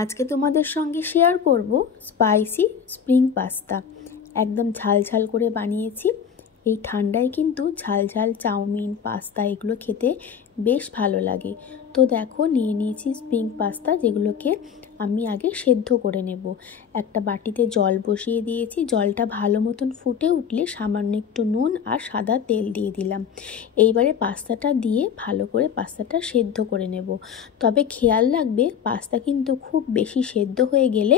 আজকে তোমাদের সঙ্গে শেয়ার করব স্পাইসি স্প্রিং পাস্তা। একদম ঝাল ঝাল করে বানিয়েছি। এই ঠান্ডায় কিন্তু ঝাল ঝাল চাউমিন পাস্তা এগুলো খেতে বেশ ভালো লাগে। তো দেখো নিয়ে নিয়েছি স্প্রিং পাস্তা, যেগুলোকে আমি আগে সেদ্ধ করে নেব। একটা বাটিতে জল বসিয়ে দিয়েছি। জলটা ভালো মতন ফুটে উঠলে সামান্য একটু নুন আর সাদা তেল দিয়ে দিলাম। এইবারে পাস্তাটা দিয়ে ভালো করে পাস্তাটা সেদ্ধ করে নেব। তবে খেয়াল রাখবে, পাস্তা কিন্তু খুব বেশি সেদ্ধ হয়ে গেলে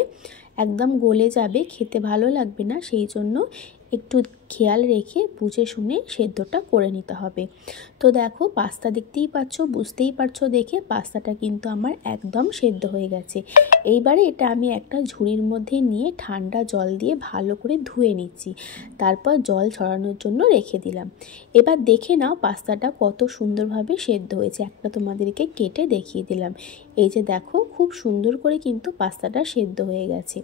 একদম গলে যাবে, খেতে ভালো লাগবে না। সেই জন্য একটু খেয়াল রেখে বুঝে শুনে সেদ্ধটা করে নিতে হবে। তো দেখো পাস্তা দেখতেই পাচ্ছ, বুঝতেই পারছো দেখে পাস্তাটা কিন্তু আমার একদম সেদ্ধ হয়ে গেছে। এইবারে এটা আমি একটা ঝুড়ির মধ্যে নিয়ে ঠান্ডা জল দিয়ে ভালো করে ধুয়ে নিচ্ছি। তারপর জল ছড়ানোর জন্য রেখে দিলাম। এবার দেখে নাও পাস্তাটা কত সুন্দরভাবে সেদ্ধ হয়েছে। একটা তোমাদেরকে কেটে দেখিয়ে দিলাম। এই যে দেখো খুব সুন্দর করে কিন্তু পাস্তাটা সেদ্ধ হয়ে গেছে।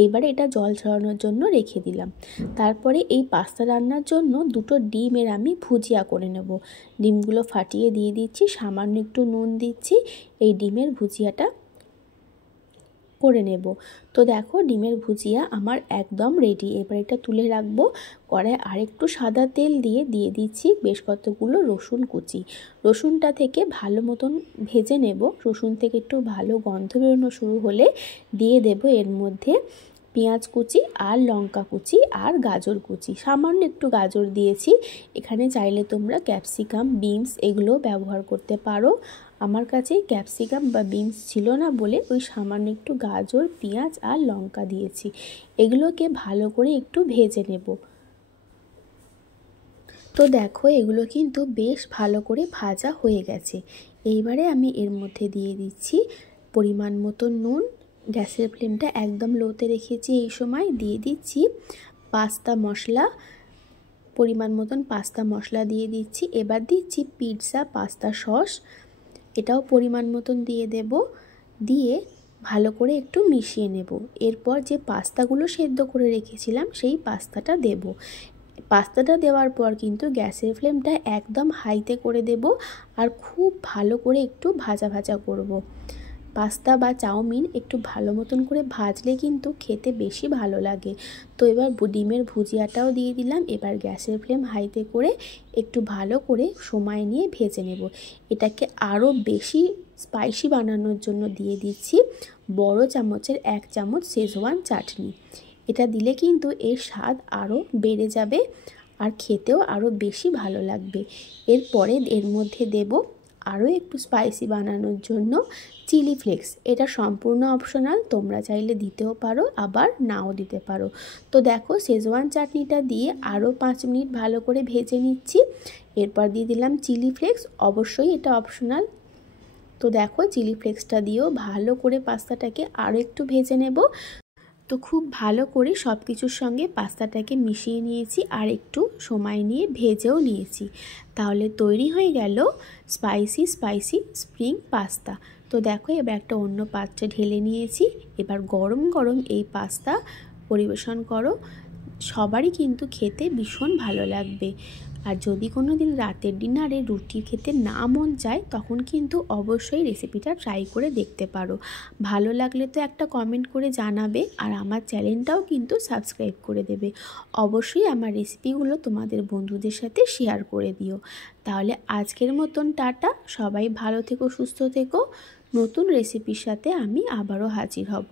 এইবারে এটা জল ছড়ানোর জন্য রেখে দিলাম। তারপরে এই পাস্তা রান্নার জন্য দুটো ডিমের আমি ভুজিয়া করে নেব। ডিমগুলো ফাটিয়ে দিয়ে দিচ্ছি, সামান্য একটু নুন দিচ্ছি। এই ডিমের ভুজিয়াটা করে নেব। তো দেখো ডিমের ভুজিয়া আমার একদম রেডি। এবার এটা তুলে রাখবো। কড়ায় আরেকটু সাদা তেল দিয়ে দিচ্ছি বেশ কতগুলো রসুন কুচি। রসুনটা থেকে ভালো মতন ভেজে নেব। রসুন থেকে একটু ভালো গন্ধ বেরোনো শুরু হলে দিয়ে দেব এর মধ্যে পেঁয়াজ কুচি আর লঙ্কা কুচি আর গাজর কুচি। সামান্য একটু গাজর দিয়েছি। এখানে চাইলে তোমরা ক্যাপসিকাম বিনস এগুলো ব্যবহার করতে পারো। আমার কাছে ক্যাপসিকাম বা বিনস ছিল না বলে ওই সামান্য একটু গাজর পেঁয়াজ আর লঙ্কা দিয়েছি। এগুলোকে ভালো করে একটু ভেজে নেব। তো দেখো এগুলো কিন্তু বেশ ভালো করে ভাজা হয়ে গেছে। এইবারে আমি এর মধ্যে দিয়ে দিচ্ছি পরিমাণ মতো নুন। গ্যাসের ফ্লেমটা একদম লোতে রেখেছি। এই সময় দিয়ে দিচ্ছি পাস্তা মশলা, পরিমাণ মতন পাস্তা মশলা দিয়ে দিচ্ছি। এবার দিচ্ছি পিৎজা পাস্তা সস, এটাও পরিমাণ মতন দিয়ে দেব। দিয়ে ভালো করে একটু মিশিয়ে নেব। এরপর যে পাস্তাগুলো সেদ্ধ করে রেখেছিলাম সেই পাস্তাটা দেব। পাস্তাটা দেওয়ার পর কিন্তু গ্যাসের ফ্লেমটা একদম হাইতে করে দেব আর খুব ভালো করে একটু ভাজা ভাজা করব। পাস্তা বা চাউমিন একটু ভালো মতন করে ভাজলে কিন্তু খেতে বেশি ভালো লাগে। তো এবার ডিমের ভুজিয়াটাও দিয়ে দিলাম। এবার গ্যাসের ফ্লেম হাইতে করে একটু ভালো করে সময় নিয়ে ভেজে নেব। এটাকে আরও বেশি স্পাইসি বানানোর জন্য দিয়ে দিচ্ছি বড় চামচের 1 চামচ শেজওয়ান চাটনি। এটা দিলে কিন্তু এর স্বাদ আরও বেড়ে যাবে আর খেতেও আরও বেশি ভালো লাগবে। এরপরে এর মধ্যে দেব আরও একটু স্পাইসি বানানোর জন্য চিলি ফ্লেক্স। এটা সম্পূর্ণ অপশনাল, তোমরা চাইলে দিতেও পারো আবার নাও দিতে পারো। তো দেখো শেজওয়ান চাটনিটা দিয়ে আরও 5 মিনিট ভালো করে ভেজে নিচ্ছি। এরপর দিয়ে দিলাম চিলি ফ্লেক্স, অবশ্যই এটা অপশনাল। তো দেখো চিলি ফ্লেক্সটা দিয়েও ভালো করে পাস্তাটাকে আরও একটু ভেজে নেব। তো খুব ভালো করে সব কিছুর সঙ্গে পাস্তাটাকে মিশিয়ে নিয়েছি আর একটু সময় নিয়ে ভেজেও নিয়েছি। তাহলে তৈরি হয়ে গেল স্পাইসি স্প্রিং পাস্তা। তো দেখো এবার একটা অন্য পাত্রে ঢেলে নিয়েছি। এবার গরম গরম এই পাস্তা পরিবেশন করো। সবারই কিন্তু খেতে ভীষণ ভালো লাগবে। আর যদি কোনো দিন রাতের ডিনারে রুটি খেতে না মন চায় তখন কিন্তু অবশ্যই রেসিপিটা ট্রাই করে দেখতে পারো। ভালো লাগলে তো একটা কমেন্ট করে জানাবে আর আমার চ্যানেলটাও কিন্তু সাবস্ক্রাইব করে দেবে। অবশ্যই আমার রেসিপিগুলো তোমাদের বন্ধুদের সাথে শেয়ার করে দিও। তাহলে আজকের মতন টাটা, সবাই ভালো থেকো সুস্থ থেকো। নতুন রেসিপির সাথে আমি আবারও হাজির হব।